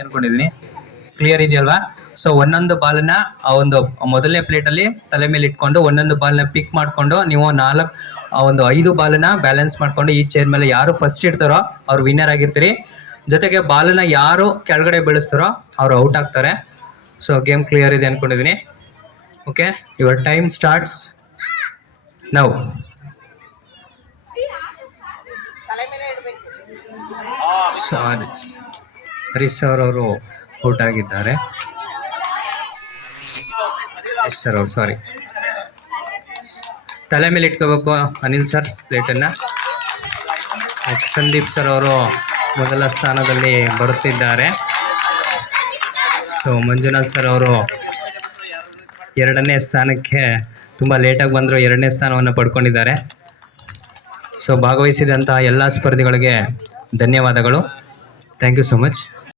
ಅನ್ಕೊಂಡಿದೀನಿ. ಕ್ಲಿಯರ್ ಇದೆಯಲ್ವಾ? ಸೊ ಒಂದೊಂದು ಬಾಲ್ನ ಆ ಒಂದು ಮೊದಲನೇ ಪ್ಲೇಟ್ ಅಲ್ಲಿ ತಲೆ ಮೇಲೆ ಇಟ್ಕೊಂಡು ಒಂದೊಂದು ಬಾಲ್ನ ಪಿಕ್ ಮಾಡ್ಕೊಂಡು ನೀವು ಒಂದು 5 ಬಾಲ್ನ ಬ್ಯಾಲೆನ್ಸ್ ಮಾಡ್ಕೊಂಡು ಈ ಚೇರ್ ಮೇಲೆ ಯಾರು ಫಸ್ಟ್ ಇಡ್ತಾರೋ ಅವ್ರು ವಿನ್ನರ್ ಆಗಿರ್ತೀರಿ. ಜೊತೆಗೆ ಬಾಲ್ನ ಯಾರು ಕೆಳಗಡೆ ಬೀಳಿಸ್ತಾರೋ ಅವ್ರು ಔಟ್ ಆಗ್ತಾರೆ. ಸೊ ಗೇಮ್ ಕ್ಲಿಯರ್ ಇದೆ ಅನ್ಕೊಂಡಿದೀನಿ. Okay, your time starts now. Sorry, Harish sir ಅವರು ಔಟ್ ಆಗಿದ್ದಾರೆ. ಸರ್ ಅವ್ರು ಸಾರಿ, ತಲೆ ಮೇಲೆ ಇಟ್ಕೋಬೇಕು ಅನಿಲ್ ಸರ್ ಪ್ಲೇಟನ್ನು. ಸಂದೀಪ್ ಸರ್ ಅವರು ಮೊದಲ ಸ್ಥಾನದಲ್ಲಿ ಬರುತ್ತಿದ್ದಾರೆ. ಸೊ ಮಂಜುನಾಥ್ ಸರ್ ಅವರು 2ನೇ ಸ್ಥಾನಕ್ಕೆ ತುಂಬ ಲೇಟಾಗಿ ಬಂದರು, 2ನೇ ಸ್ಥಾನವನ್ನು ಪಡ್ಕೊಂಡಿದ್ದಾರೆ. ಸೊ ಭಾಗವಹಿಸಿದಂತಹ ಎಲ್ಲ ಸ್ಪರ್ಧಿಗಳಿಗೆ ಧನ್ಯವಾದಗಳು. Thank you so much.